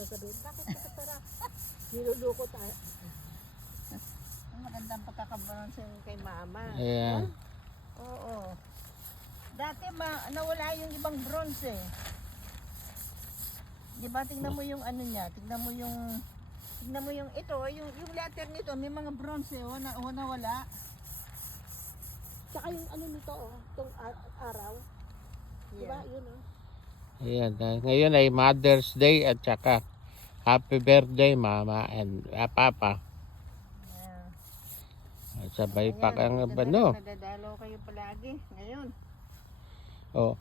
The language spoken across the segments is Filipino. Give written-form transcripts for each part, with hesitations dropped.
sasabihin, bakit nakatara? Niluluko tayo. Ang magandang pagkakabalansin kay mama. Ayan. Oo. Dati nawala yung ibang bronze eh. Diba, tingnan mo yung ano niya, tingnan mo yung ito, yung letter nito, may mga bronze eh, nawala. Tsaka yung ano nito, itong araw. Diba, yun Ayan. Ngayon ay Mother's Day at saka Happy Birthday Mama and Papa. Yeah. Sabay pa kang Ayan, bano. nadadalaw kayo palagi ngayon. Oh.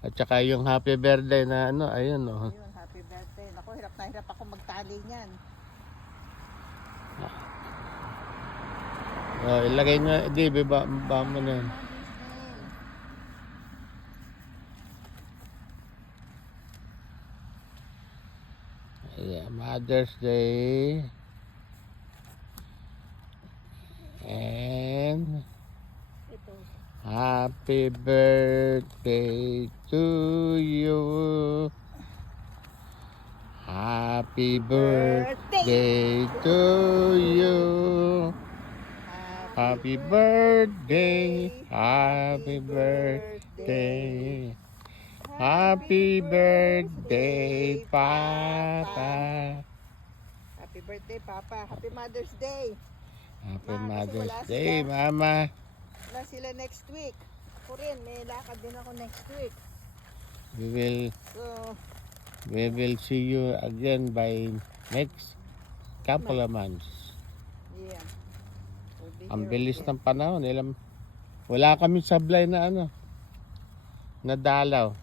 At saka yung Happy Birthday na ano, ayun oh. Ayun, happy birthday. Naku, hirap na hirap ako magtali niyan. Oh, ilagay nyo, di ba mo na yun. Yeah, Mother's Day. And ito. happy birthday to you. Happy birthday to you. Happy birthday. Happy birthday. Happy birthday, Papa. Happy birthday, Papa. Happy Mother's Day. Happy Ma, kasi Mother's wala Day, sila. Mama. Wala sila next week. Ako rin, may lakad din ako next week. So, We will see you again by next couple of months. yeah. We'll be Ang here bilis again. ng panahon. Wala kami sablay na ano. Na dalaw.